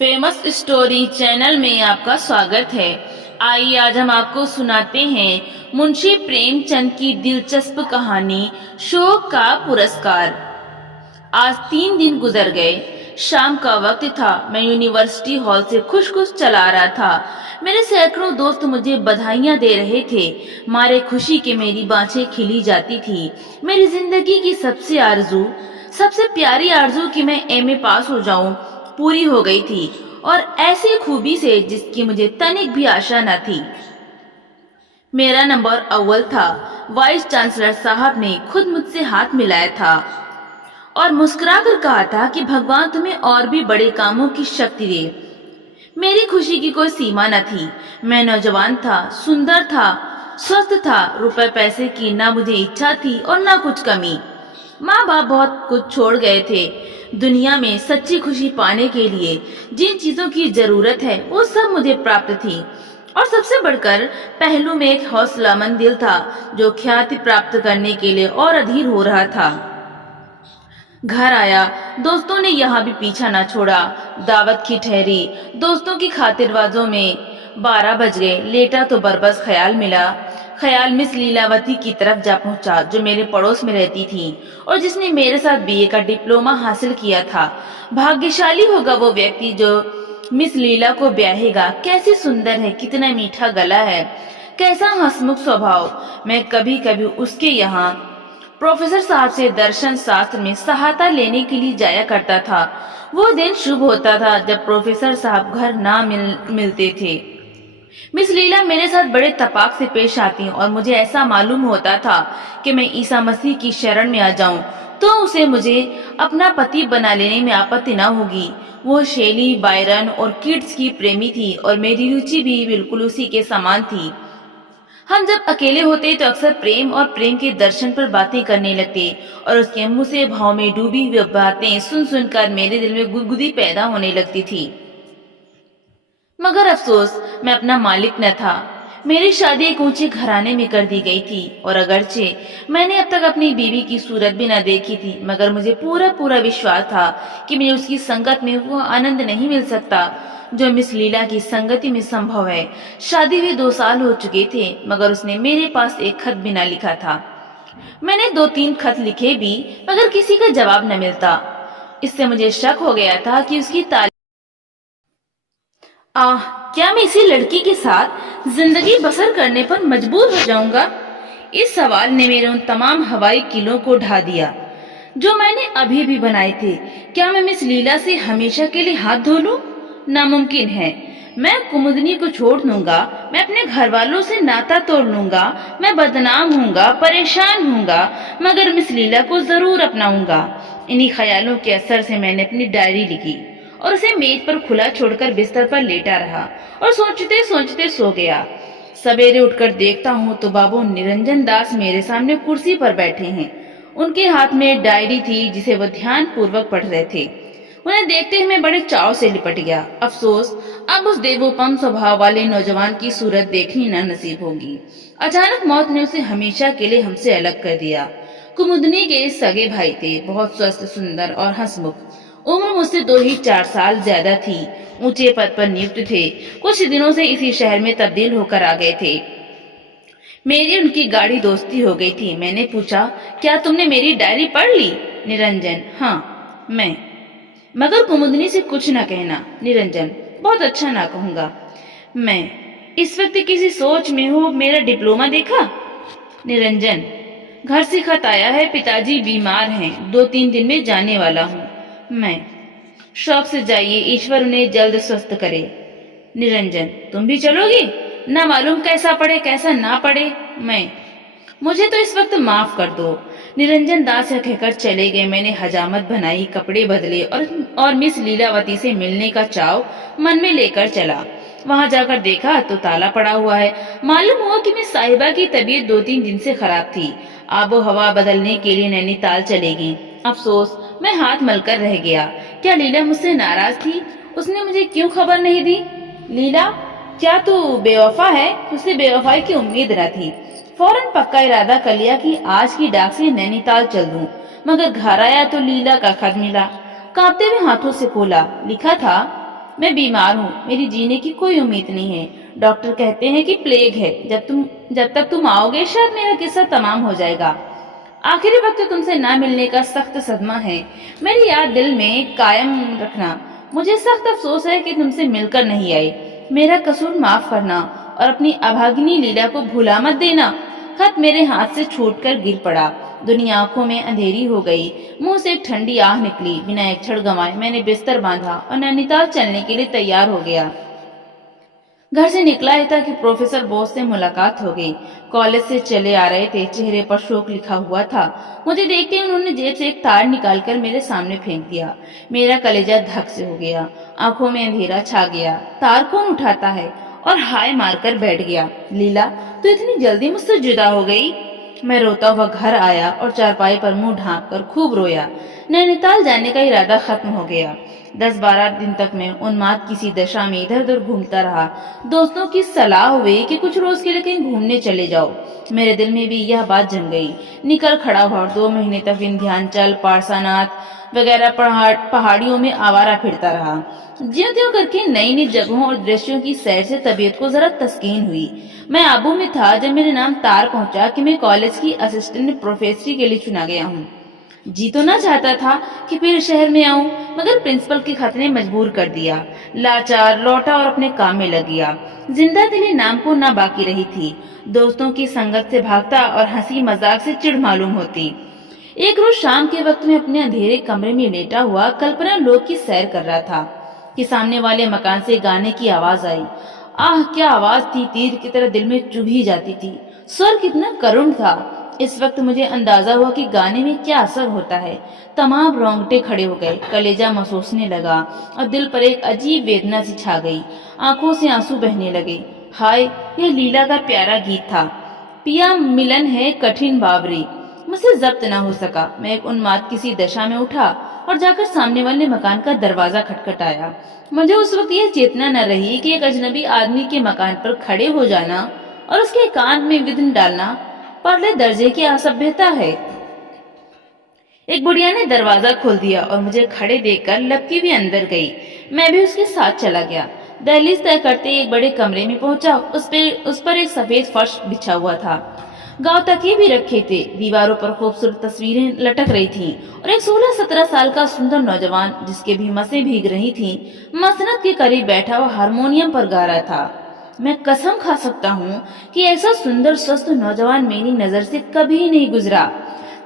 Famous story channel में आपका स्वागत है। आइए आज हम आपको सुनाते हैं मुंशी प्रेमचंद की दिलचस्प कहानी शोक का पुरस्कार। आज 3 दिन गुजर गए। शाम का वक्त था। मैं यूनिवर्सिटी हॉल से खुश खुश चला रहा था। मेरे सैकड़ों दोस्त मुझे बधाइयां दे रहे थे। मारे खुशी के मेरी बाँछें खिली जाती थी। मेरी जिंदगी की सबसे आरज़ू, सबसे प्यारी आरज़ू कि मैं एमए पास हो जाऊं, पूरी हो गई थी, और ऐसी खूबी से जिसकी मुझे तनिक भी आशा न थी। मेरा नंबर अव्वल था। वाइस चांसलर साहब ने खुद मुझसे हाथ मिलाया था और मुस्कुराकर कहा था कि भगवान तुम्हें और भी बड़े कामों की शक्ति दे। मेरी खुशी की कोई सीमा न थी। मैं नौजवान था, सुंदर था, स्वस्थ था। रुपए पैसे की ना मुझे इच्छा थी और ना कुछ कमी। माँ बाप बहुत कुछ छोड़ गए थे। दुनिया में सच्ची खुशी पाने के लिए जिन चीजों की जरूरत है वो सब मुझे प्राप्त थी, और सबसे बढ़कर पहलू में एक हौसलामंद दिल था जो ख्याति प्राप्त करने के लिए और अधीर हो रहा था। घर आया, दोस्तों ने यहाँ भी पीछा न छोड़ा। दावत की ठहरी, दोस्तों की खातिरबाजों में 12 बज गए। लेटा तो बरबस ख्याल मिला। ख्याल मिस लीलावती की तरफ जा पहुंचा, जो मेरे पड़ोस में रहती थी और जिसने मेरे साथ बीए का डिप्लोमा हासिल किया था। भाग्यशाली होगा वो व्यक्ति जो मिस लीला को ब्याहेगा। कैसी सुंदर है, कितना मीठा गला है, कैसा हंसमुख स्वभाव। मैं कभी कभी उसके यहाँ प्रोफेसर साहब से दर्शन शास्त्र में सहायता लेने के लिए जाया करता था। वो दिन शुभ होता था जब प्रोफेसर साहब घर ना मिलते थे। मिस लीला मेरे साथ बड़े तपाक से पेश आती और मुझे ऐसा मालूम होता था कि मैं ईसा मसीह की शरण में आ जाऊं तो उसे मुझे अपना पति बना लेने में आपत्ति न होगी। वो शेली, बायरन और किड्स की प्रेमी थी और मेरी रुचि भी बिल्कुल उसी के समान थी। हम जब अकेले होते तो अक्सर प्रेम और प्रेम के दर्शन पर बातें करने लगते, और उसके मुंह से भाव में डूबी हुई बातें सुन सुनकर मेरे दिल में गुदगुदी पैदा होने लगती थी। मगर अफसोस, मैं अपना मालिक न था। मेरी शादी एक ऊंचे घराने में कर दी गई थी, और अगरचे मैंने अब तक अपनी बीवी की सूरत भी न देखी थी, मगर मुझे पूरा पूरा विश्वास था कि मुझे उसकी संगत में वो आनंद नहीं मिल सकता जो मिस लीला की संगति में संभव है। शादी हुए 2 साल हो चुके थे, मगर उसने मेरे पास एक खत भी न लिखा था। मैंने 2-3 खत लिखे भी, मगर किसी का जवाब न मिलता। इससे मुझे शक हो गया था कि उसकी क्या मैं इसी लड़की के साथ जिंदगी बसर करने पर मजबूर हो जाऊंगा? इस सवाल ने मेरे उन तमाम हवाई किलों को ढा दिया जो मैंने अभी भी बनाए थे। क्या मैं मिस लीला से हमेशा के लिए हाथ धो लूं? नामुमकिन है। मैं कुमुदनी को छोड़ दूंगा, मैं अपने घर वालों से नाता तोड़ लूंगा, मैं बदनाम हूंगा, परेशान हूंगा, मगर मिस लीला को जरूर अपनाऊंगा। इन्हीं ख्यालों के असर से मैंने अपनी डायरी लिखी और उसे मेज पर खुला छोड़कर बिस्तर पर लेटा रहा और सोचते सोचते सो गया। सवेरे उठकर देखता हूँ तो बाबू निरंजन दास मेरे सामने कुर्सी पर बैठे हैं। उनके हाथ में डायरी थी जिसे वो ध्यान पूर्वक पढ़ रहे थे। उन्हें देखते ही मैं बड़े चाव से लिपट गया। अफसोस, अब उस देवोपम स्वभाव वाले नौजवान की सूरत देखनी न नसीब होगी। अचानक मौत ने उसे हमेशा के लिए हमसे अलग कर दिया। कुमुदनी के सगे भाई थे, बहुत स्वस्थ, सुंदर और हंसमुख। उम्र मुझसे 2 ही 4 साल ज्यादा थी। ऊंचे पद पर नियुक्त थे। कुछ दिनों से इसी शहर में तब्दील होकर आ गए थे। मेरी उनकी गाढ़ी दोस्ती हो गई थी। मैंने पूछा, क्या तुमने मेरी डायरी पढ़ ली? निरंजन, हाँ। मैं, मगर कुमुदनी से कुछ न कहना। निरंजन, बहुत अच्छा ना कहूंगा। मैं, इस वक्त किसी सोच में हूँ। मेरा डिप्लोमा देखा? निरंजन, घर से खत आया है, पिताजी बीमार हैं, 2-3 दिन में जाने वाला हूँ। मैं, शौक से जाइए, ईश्वर उन्हें जल्द स्वस्थ करे। निरंजन, तुम भी चलोगी? ना मालूम कैसा पड़े कैसा ना पड़े। मैं, मुझे तो इस वक्त माफ कर दो। निरंजन दास यह कहकर चले गए। मैंने हजामत बनाई, कपड़े बदले और मिस लीलावती से मिलने का चाव मन में लेकर चला। वहां जाकर देखा तो ताला पड़ा हुआ है। मालूम हुआ कि मिस साहिबा की तबीयत 2-3 दिन से खराब थी। आबो हवा बदलने के लिए नैनीताल चलेगी। अफसोस, मैं हाथ मलकर रह गया। क्या लीला मुझसे नाराज थी? उसने मुझे क्यों खबर नहीं दी? लीला, क्या तू बेवफा है? उससे बेवफाई की उम्मीद न थी। फौरन पक्का इरादा कर लिया कि आज की डाक से नैनीताल चल दूं। मगर घर आया तो लीला का खत मिला। कांपते हुए हाथों से खोला। लिखा था, मैं बीमार हूँ, मेरी जीने की कोई उम्मीद नहीं है। डॉक्टर कहते हैं कि प्लेग है, जब तक तुम आओगे शायद मेरा किस्सा तमाम हो जाएगा। आखिरी वक्त तुमसे ना मिलने का सख्त सदमा है, मेरी याद दिल में कायम रखना। मुझे सख्त अफसोस है कि तुमसे मिलकर नहीं आई। मेरा कसूर माफ करना और अपनी अभागिनी लीला को भुला मत देना। खत मेरे हाथ से छूटकर गिर पड़ा। दुनिया आंखों में अंधेरी हो गई। मुंह से एक ठंडी आह निकली। बिना एक क्षण गंवाए मैंने बिस्तर बांधा और नैनीताल चलने के लिए तैयार हो गया। घर से निकला ही था कि प्रोफेसर बोस से मुलाकात हो गई। कॉलेज से चले आ रहे थे, चेहरे पर शोक लिखा हुआ था। मुझे देखते ही उन्होंने जेब से एक तार निकालकर मेरे सामने फेंक दिया। मेरा कलेजा धक से हो गया, आंखों में अंधेरा छा गया। तार कौन उठाता है? और हाय मारकर बैठ गया। लीला, तू इतनी जल्दी मुझसे जुदा हो गई? मैं रोता हुआ घर आया और चारपाई पर मुंह ढांप कर खूब रोया। नैनीताल जाने का इरादा खत्म हो गया। 10-12 दिन तक मैं उन्माद किसी दशा में इधर उधर घूमता रहा। दोस्तों की सलाह हुई कि कुछ रोज के लिए कहीं घूमने चले जाओ। मेरे दिल में भी यह बात जम गई। निकल खड़ा हुआ और 2 महीने तक विंध्याचल, पार्सानाथ वगैरह पहाड़ियों में आवारा फिरता रहा। ज्यों त्यों करके नई नई जगहों और दृश्यों की सैर से तबीयत को जरा तस्कीन हुई। मैं आबू में था जब मेरे नाम तार पहुंचा कि मैं कॉलेज की असिस्टेंट प्रोफेसरी के लिए चुना गया हूँ। जी तो ना चाहता था कि फिर शहर में आऊं, मगर प्रिंसिपल के खत ने मजबूर कर दिया। लाचार लौटा और अपने काम में लग गया। जिंदा दिली नाम को ना बाकी रही थी। दोस्तों की संगत से भागता और हंसी मजाक से चिढ़ मालूम होती। एक रोज शाम के वक्त में अपने अंधेरे कमरे में लेटा हुआ कल्पना लोक की सैर कर रहा था कि सामने वाले मकान से गाने की आवाज आई। आह, क्या आवाज थी! तीर की तरह दिल में चुभी जाती थी। स्वर कितना करुण था। इस वक्त मुझे अंदाजा हुआ कि गाने में क्या असर होता है। तमाम रोंगटे खड़े हो गए, कलेजा महसूसने लगा और दिल पर एक अजीब वेदना सी छा गई। आंखों से आंसू बहने लगे। हाय, यह लीला का प्यारा गीत था। पिया मिलन है कठिन बावरी। मुझसे जब्त न हो सका। मैं एक उन्माद किसी दशा में उठा और जाकर सामने वाले मकान का दरवाजा खटखटाया। मुझे उस वक्त यह चेतना न रही कि एक अजनबी आदमी के मकान पर खड़े हो जाना और उसके कान में विघ्न डालना परले दर्जे की असभ्यता है। एक बुढ़िया ने दरवाजा खोल दिया और मुझे खड़े देखकर लपकी भी अंदर गई। मैं भी उसके साथ चला गया। दहलीज तय करते एक बड़े कमरे में पहुंचा। उस पर एक सफेद फर्श बिछा हुआ था। गांव तकिए भी रखे थे। दीवारों पर खूबसूरत तस्वीरें लटक रही थीं और एक 16-17 साल का सुंदर नौजवान, जिसके भी मसें भीग रही थीं, मसनद के करीब बैठा हुआ हारमोनियम पर गा रहा था। मैं कसम खा सकता हूँ कि ऐसा सुंदर स्वस्थ नौजवान मेरी नजर से कभी नहीं गुजरा।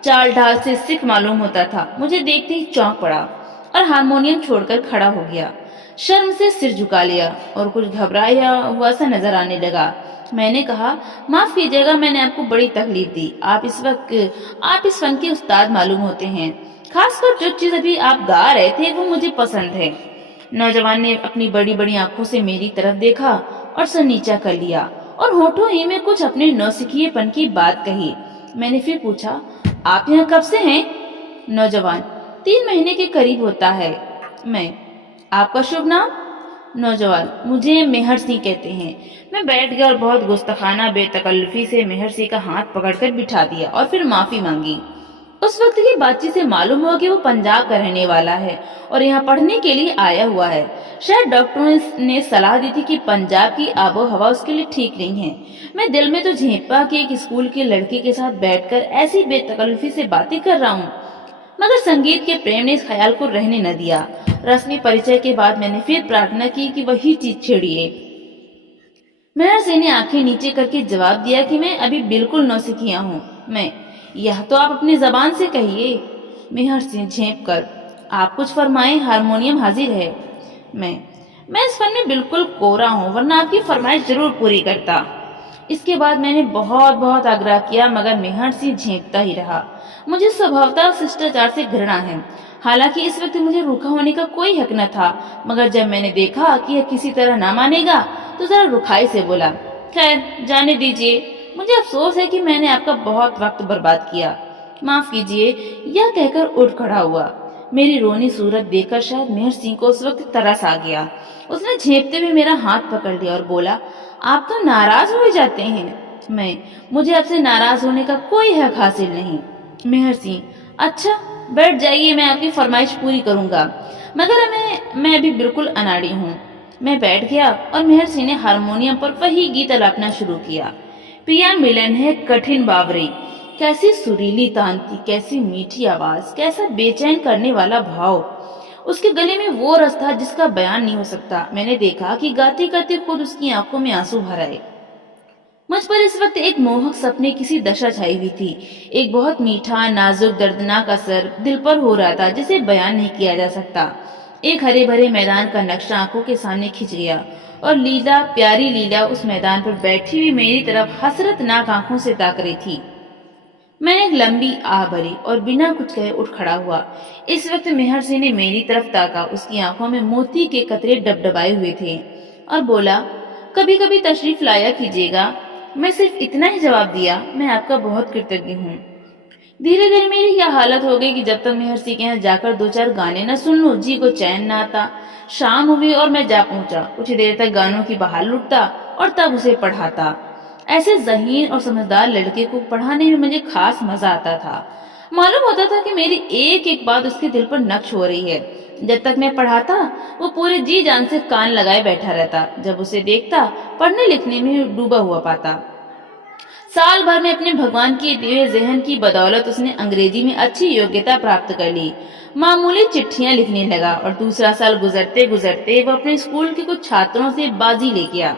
चाल ढाल से सिख मालूम होता था। मुझे देखते ही चौंक पड़ा और हारमोनियम छोड़कर खड़ा हो गया। शर्म से सिर झुका लिया और कुछ घबराया हुआ सा नजर आने लगा। मैंने कहा, माफ कीजिएगा, मैंने आपको बड़ी तकलीफ दी। आप इस फन के उस्ताद मालूम होते हैं। खासकर जो चीज अभी आप गा रहे थे वो मुझे पसंद है। नौजवान ने अपनी बड़ी बड़ी आंखों से मेरी तरफ देखा और सर नीचा कर लिया और होठों ही में कुछ अपने नौसिखिएपन की बात कही। मैंने फिर पूछा, आप यहाँ कब से हैं? नौजवान, 3 महीने के करीब होता है। मैं, आपका शुभ नाम? नौजवान, मुझे मेहर सिंह कहते हैं। मैं बैठ गया और बहुत गुस्ताखाना बेतकल्लुफी से मेहर सिंह का हाथ पकड़कर बिठा दिया और फिर माफी मांगी। उस वक्त की बातचीत से मालूम हुआ कि वो पंजाब का रहने वाला है और यहाँ पढ़ने के लिए आया हुआ है। शायद डॉक्टरों ने सलाह दी थी कि पंजाब की आबो हवा उसके लिए ठीक नहीं है। मैं दिल में तो झेंपा कि एक स्कूल की लड़की के साथ बैठकर ऐसी बेतकल्लुफी से बातें कर रहा हूँ, मगर संगीत के प्रेम ने इस ख्याल को रहने न दिया। रस्मी परिचय के बाद मैंने फिर प्रार्थना की कि वही चीज छेड़िए। मेहर सिंह ने आंखें नीचे करके जवाब दिया कि मैं अभी बिल्कुल नौसिखिया हूँ। मैं, यह तो आप अपनी जबान से कहिए। मेहर सिंह झेंप कर, आप कुछ फरमाएं, हारमोनियम हाजिर है। मैं इस फन में बिल्कुल कोरा हूँ, वरना आपकी फरमाइश जरूर पूरी करता। इसके बाद मैंने बहुत बहुत आग्रह किया, मगर मेहर सिंह झेंपता ही रहा। मुझे स्वभावतः शिष्टाचार से घृणा है। हालांकि इस वक्त मुझे रूखा होने का कोई हक न था, मगर जब मैंने देखा कि यह किसी तरह ना मानेगा तो जरा रुखाई से बोला, खैर जाने दीजिए, मुझे अफसोस है कि मैंने आपका बहुत वक्त बर्बाद किया। माफ कीजिए। यह कहकर उठ खड़ा हुआ। मेरी रोनी सूरत देखकर शायद मेहर सिंह को उस वक्त तरस आ गया। उसने झेपते हुए मेरा हाथ पकड़ लिया और बोला, आप तो नाराज हो जाते हैं। मुझे आपसे नाराज होने का कोई हक हासिल नहीं। मेहर सिंह, अच्छा बैठ जाइए, मैं आपकी फरमाइश पूरी करूंगा, मगर मैं अभी बिल्कुल अनाड़ी हूँ। میں بیٹھ گیا اور مہر سنگھ نے ہارمونیم پر وہی گیت الاپنا شروع کیا۔ پریا ملن ہے کٹھن باوری، کیسی سریلی تان تھی، کیسی میٹھی آواز، کیسا بے چین کرنے والا بھاؤ۔ اس کے گلے میں وہ رس تھا جس کا بیان نہیں ہو سکتا۔ میں نے دیکھا کہ گاتے گاتے خود اس کی آنکھوں میں آنسو بھر آئے۔ مجھ پر اس وقت ایک موہک سپنے کسی دشا چھائی ہوئی تھی، ایک بہت میٹھا نازک دردناک اثر دل پر ہو رہا تھا جسے بیان نہیں کیا جا سکتا۔ ایک ہرے بھرے میدان کا نقشہ آنکھوں کے سامنے کھنچ گیا اور لیلا، پیاری لیلا اس میدان پر بیٹھی ہوئی میری طرف حسرت ناک آنکھوں سے تاک رہی تھی۔ میں نے ایک لمبی آہ بھری اور بنا کچھ کہے اٹھ کھڑا ہوا۔ اس وقت مہر سنگھ نے میری طرف تاکا، اس کی آنکھوں میں موتی کے قطرے ڈبڈبائے ہوئے تھے اور بولا، کبھی کبھی تشریف لایا کیجیے گا۔ میں صرف اتنا ہی جواب دیا، میں آپ کا بہت کرتگی ہوں۔ دھیرے دھیرے میری یہ حالت ہو گئی کہ جب تک مہر سنگھ کے یہاں جا کر 2-4 گانے نہ سن لوں جی کو چین نہ آتا۔ شام ہوئی اور میں جا پہنچا، کچھ دیر تک گانوں کی بہار لٹتا اور تب اسے پڑھاتا۔ ایسے ذہین اور سمجھدار لڑکے کو پڑھانے میں مجھے خاص مزہ آتا تھا۔ معلوم ہوتا تھا کہ میری ایک ایک بات اس کے دل پر نقش ہو رہی ہے۔ جب تک میں پڑھاتا وہ پورے جی جان سے کان لگائے بیٹھا رہتا، جب اسے دیکھتا پڑھنے لکھنے میں ڈوبا ہوا پاتا۔ سال بھر میں اپنے بھگوان کی دیے ذہن کی بدولت اس نے انگریزی میں اچھی یوگیتا پراپت کر لی، معمولی چٹھیاں لکھنے لگا اور دوسرا سال گزرتے گزرتے وہ اپنے اسکول کے کچھ چھاتروں سے بازی لے گیا۔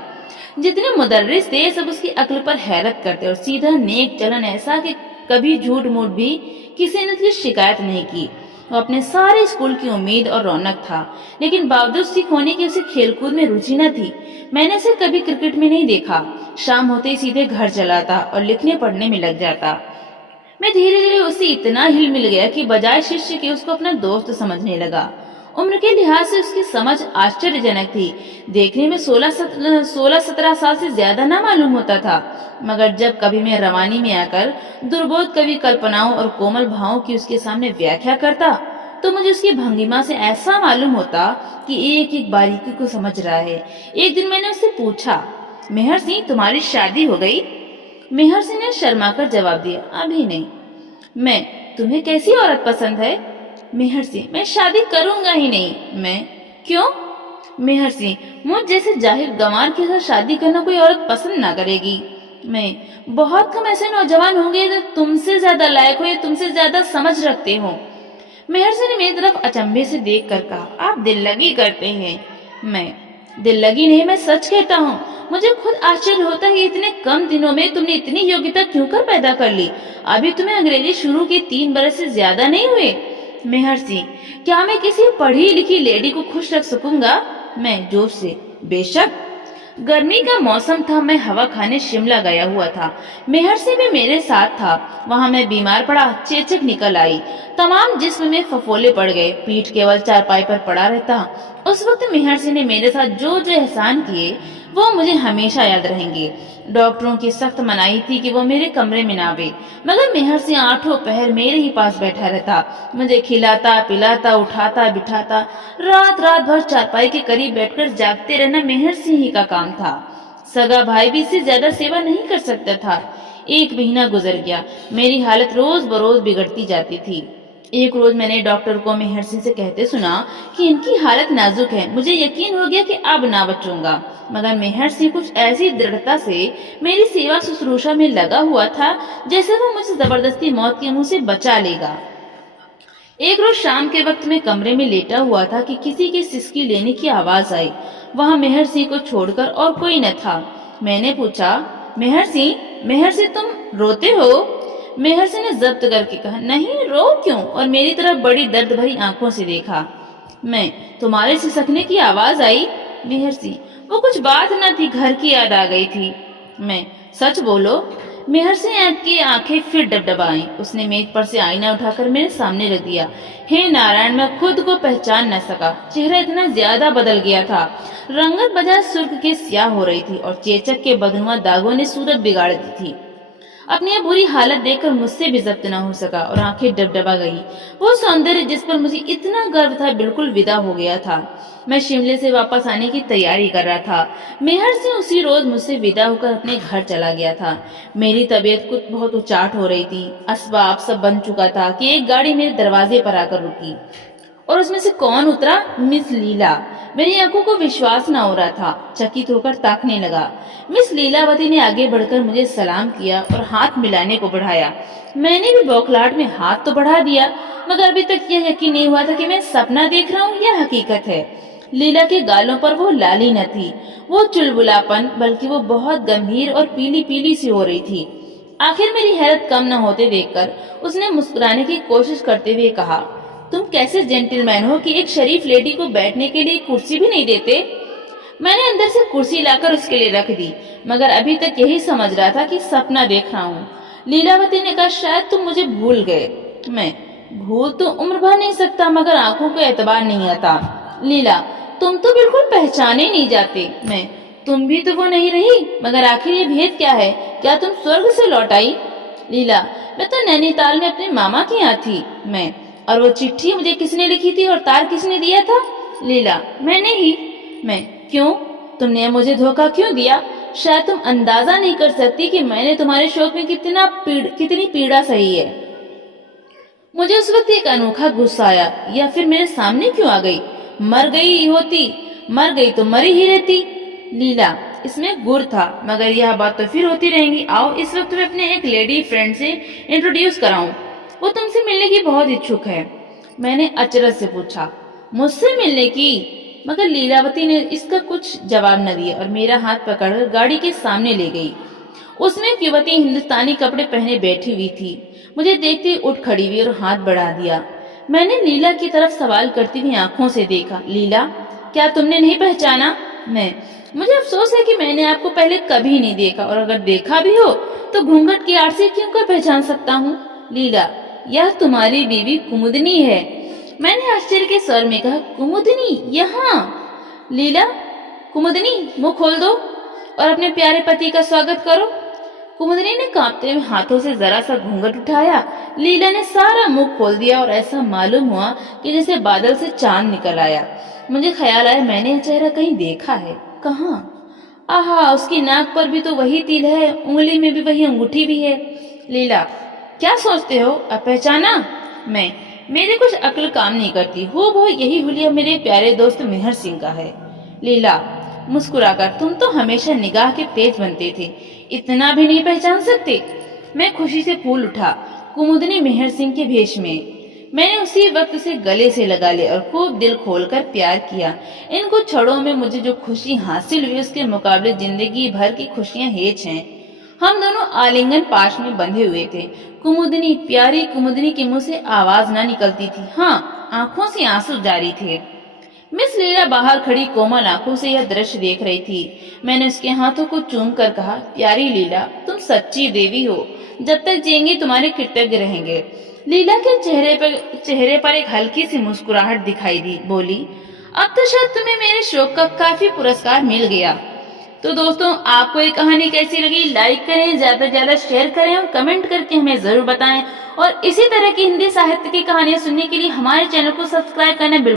جتنے مدرس تھے سب اس کی عقل پر حیرت کرتے اور سیدھا نیک چلن ایسا کہ کبھی جھوٹ موٹ بھی کسی نے اس کی شکایت نہیں کی۔ وہ اپنے سارے اسکول کی امید اور رونق تھا، لیکن باوجود سکھ ہونے کے اسے کھیل کود میں روچی نہ تھی۔ میں نے اسے کبھی کرکٹ میں نہیں دیکھا، شام ہوتے ہی سیدھے گھر چلاتا اور لکھنے پڑھنے میں لگ جاتا۔ میں دھیرے دھیرے اس سے اتنا ہل مل گیا کہ بجائے ششیہ کے اس کو اپنا دوست سمجھنے لگا۔ عمر کے لحاظ سے اس کی سمجھ آشچر جنک تھی، دیکھنے میں 16-17 سال سے زیادہ نہ معلوم ہوتا تھا، مگر جب کبھی میں روانی میں آ کر دربودھ کبھی کلپناؤں اور کومل بھاؤں کی اس کے سامنے ویاکھیا کرتا تو مجھے اس کی بھنگیما سے ایسا معلوم ہوتا کہ ایک ایک باریکی کو سمجھ رہا ہے۔ ایک دن میں نے اس سے پوچھا، مہر سنگھ تمہاری شادی ہو گئی؟ مہر سنگھ نے شرما کر جواب دیا، ابھی نہیں۔ میں، تمہیں کیسی عورت پسند ہے؟ مہر سنگھ، میں شادی کروں گا ہی نہیں۔ میں، کیوں؟ مہر سنگھ، مجھ جیسے جاہل گنوار کے ساتھ شادی کرنا کوئی عورت پسند نہ کرے گی۔ میں، بہت کم ایسے نوجوان ہوں گے جو تم سے زیادہ لائق ہو یا تم سے زیادہ سمجھ رکھتے ہو۔ مہر سنگھ نے میری طرف اچنبھے سے دیکھ کر کہا، آپ دل لگی کرتے ہیں۔ میں، دل لگی نہیں، میں سچ کہتا ہوں۔ مجھے خود آشچر ہوتا ہے کہ اتنے کم دنوں میں تم نے اتنی یوگیتا کیوں کر پیدا کر لی؟ ابھی تمہیں انگریزی شروع کی 3 برس سے زیادہ نہیں ہوئے۔ مہر سنگھ، کیا میں کسی پڑھی لکھی لیڈی کو خوش رکھ سکوں گا؟ میں، جوش سے، بے شک۔ گرمی کا موسم تھا، میں ہوا کھانے شملہ گیا ہوا تھا، مہر سنگھ بھی میرے ساتھ تھا۔ وہاں میں بیمار پڑا، چیچک نکل آئی، تمام جسم میں ففولے پڑ گئے، پیٹھ کیول چارپائی پر پڑا رہتا۔ اس وقت مہر سنگھ نے میرے ساتھ جو جو احسان کیے وہ مجھے ہمیشہ یاد رہیں گے۔ ڈاکٹروں کی سخت منائی تھی کہ وہ میرے کمرے میں نہ آوے، مگر مہر سنگھ 8 پہر میرے ہی پاس بیٹھا رہتا، مجھے کھلاتا پلاتا اٹھاتا بٹھاتا، رات بھر چارپائی کے قریب بیٹھ کر جاگتے رہنا مہر سنگھ ہی کا کام تھا۔ سگا بھائی بھی اس سے زیادہ سیوا نہیں کر سکتا تھا۔ 1 مہینہ گزر گیا، میری حالت روز بروز بگڑتی جاتی تھی۔ ایک روز میں نے ڈاکٹر کو مہر سنگھ سے کہتے سنا کہ ان کی حالت نازک ہے۔ مجھے یقین ہو گیا کہ اب نہ بچوں گا، مگر مہر سنگھ کچھ ایسی دृढ़ता سے میری سیوا سسروشا میں لگا ہوا تھا جیسے وہ مجھے زبردستی موت کے منہ سے بچا لے گا۔ ایک روز شام کے وقت میں کمرے میں لیٹا ہوا تھا کہ کسی کے سسکی لینے کی آواز آئی۔ وہاں مہر سنگھ کو چھوڑ کر اور کوئی نہ تھا۔ میں نے پوچھا، مہر سنگھ تم روتے ہو؟ مہر سنگھ نے ضبط کر کے کہا، نہیں، رو کیوں؟ اور میری طرف بڑی درد بھری آنکھوں سے دیکھا۔ میں، تمہارے سسکنے کی آواز آئی؟ مہر سنگھ، وہ کچھ بات نہ تھی، گھر کی یاد آ گئی تھی۔ میں، سچ بولو؟ مہر سنگھ کی آنکھیں پھر ڈبڈبائیں۔ اس نے میز پر سے آئینہ اٹھا کر میرے سامنے رکھ دیا۔ ہے نارائن، میں خود کو پہچان نہ سکا، چہرہ اتنا زیادہ بدل گیا تھا، رنگت بجائے سرخ کے سیاہ ہو رہی تھی اور چیچک کے بدنما داغوں نے صورت بگاڑ دی تھی۔ اپنی یہ بری حالت دیکھ کر مجھ سے بھی ضبط نہ ہو سکا اور آنکھیں ڈبڈبا گئی۔ وہ سوندر جس پر مجھے اتنا گرو تھا بالکل ودا ہو گیا تھا۔ میں شملے سے واپس آنے کی تیاری کر رہا تھا۔ مہر سنگھ اسی روز مجھ سے ودا ہو کر اپنے گھر چلا گیا تھا۔ میری طبیعت کچھ بہت اچاٹ ہو رہی تھی، اسباب سب بن چکا تھا کہ ایک گاڑی میرے دروازے پر آ کر رکی، اور اس میں سے کون اترا؟ مس لیلا۔ मेरी आंखों को विश्वास न हो रहा था। चकित होकर ताकने लगा। मिस लीलावती ने आगे बढ़कर मुझे सलाम किया और हाथ मिलाने को बढ़ाया। मैंने भी बौखलाहट में हाथ तो बढ़ा दिया, मगर अभी तक यह यकीन नहीं हुआ था कि मैं सपना देख रहा हूँ या हकीकत है। लीला के गालों पर वो लाली न थी, वो चुलबुलापन, बल्कि वो बहुत गंभीर और पीली पीली सी हो रही थी। आखिर मेरी हैरत कम न होते देखकर उसने मुस्कुराने की कोशिश करते हुए कहा, तुम कैसे जेंटलमैन हो कि एक शरीफ लेडी को बैठने के लिए कुर्सी भी नहीं देते। मैंने अंदर से कुर्सी लाकर उसके लिए रख दी, मगर अभी तक यही समझ रहा था कि सपना देख रहा हूँ। लीलावती ने कहा, शायद तुम मुझे भूल गए। मैं, भूल तो उम्र भर नहीं सकता, मगर आंखों को एतबार नहीं आता। लीला, तुम तो बिल्कुल पहचाने नहीं जाते। मैं, तुम भी तो वो नहीं रही, मगर आखिर ये भेद क्या है? क्या तुम स्वर्ग से लौट आई? लीला, मैं तो नैनीताल में अपने मामा के यहाँ थी। मैं, और वो चिट्ठी मुझे किसने लिखी थी और तार किसने दिया था? लीला, मैंने ही। मैं, क्यों? तुमने मुझे धोखा क्यों दिया? शायद तुम अंदाजा नहीं कर सकती कि मैंने तुम्हारे शौक में कितनी पीड़ा सही है। मुझे उस वक्त एक अनोखा गुस्सा आया, या फिर मेरे सामने क्यों आ गई? मर गई तो मरी ही रहती। लीला, इसमें गुर था, मगर यह बात तो फिर होती रहेंगी। आओ इस वक्त मैं अपने एक लेडी फ्रेंड से इंट्रोड्यूस कराऊं, वो तुमसे मिलने की बहुत इच्छुक है। मैंने अचरज से पूछा, मुझसे मिलने की? मगर लीलावती ने इसका कुछ जवाब न दिया और मेरा हाथ पकड़कर गाड़ी के सामने ले गई। उसमें एक युवती हिंदुस्तानी कपड़े पहने बैठी हुई थी। मुझे देखते ही उठ खड़ी हुई और हाथ बढ़ा दिया। मैंने लीला की तरफ सवाल करती हुई आंखों से देखा। लीला, क्या तुमने नहीं पहचाना? मैं, मुझे अफसोस है कि मैंने आपको पहले कभी नहीं देखा, और अगर देखा भी हो तो घूंघट की आड़ से क्यों कर पहचान सकता हूँ? लीला, यह तुम्हारी बीवी कुमुदनी है। मैंने आश्चर्य के स्वर में कहा, कुमुदनी यहाँ? लीला, कुमुदनी, मुंह खोल दो और अपने प्यारे पति का स्वागत करो। कुमुदनी ने कांपते हुए हाथों से जरा सा घूंघट उठाया। लीला ने सारा मुंह खोल दिया और ऐसा मालूम हुआ कि जैसे बादल से चांद निकल आया। मुझे ख्याल आया, मैंने यह चेहरा कहीं देखा है। कहाँ? आहा, उसकी नाक पर भी तो वही तिल है, उंगली में भी वही अंगूठी भी है। लीला, क्या सोचते हो, अब पहचाना? मैं, मेरे कुछ अक्ल काम नहीं करती, वो यही हुलिया मेरे प्यारे दोस्त मेहर सिंह का है। लीला मुस्कुराकर, तुम तो हमेशा निगाह के तेज बनते थे, इतना भी नहीं पहचान सकते? मैं खुशी से फूल उठा। कुमुदनी मेहर सिंह के भेष में। मैंने उसी वक्त उसे गले से लगा लिया और खूब दिल खोलकर प्यार किया। इन कुछ क्षणों में मुझे जो खुशी हासिल हुई उसके मुकाबले जिंदगी भर की खुशियां हेच हैं। हम दोनों आलिंगन पाश में बंधे हुए थे। कुमुदनी, प्यारी कुमुदनी के मुंह से आवाज ना निकलती थी, हाँ, आंखों से आंसू जारी थे। मिस लीला बाहर खड़ी कोमल आंखों से यह दृश्य देख रही थी। मैंने उसके हाथों को चूम कर कहा, प्यारी लीला, तुम सच्ची देवी हो, जब तक जिएंगे तुम्हारे कृतज्ञ रहेंगे। लीला के चेहरे पर एक हल्की सी मुस्कुराहट दिखाई दी। बोली, अब तो शायद तुम्हें मेरे शौक का काफी पुरस्कार मिल गया। तो दोस्तों, आपको ये कहानी कैसी लगी? लाइक करें, ज्यादा से ज्यादा शेयर करें और कमेंट करके हमें जरूर बताएं। और इसी तरह की हिंदी साहित्य की कहानियां सुनने के लिए हमारे चैनल को सब्सक्राइब करना बिल्कुल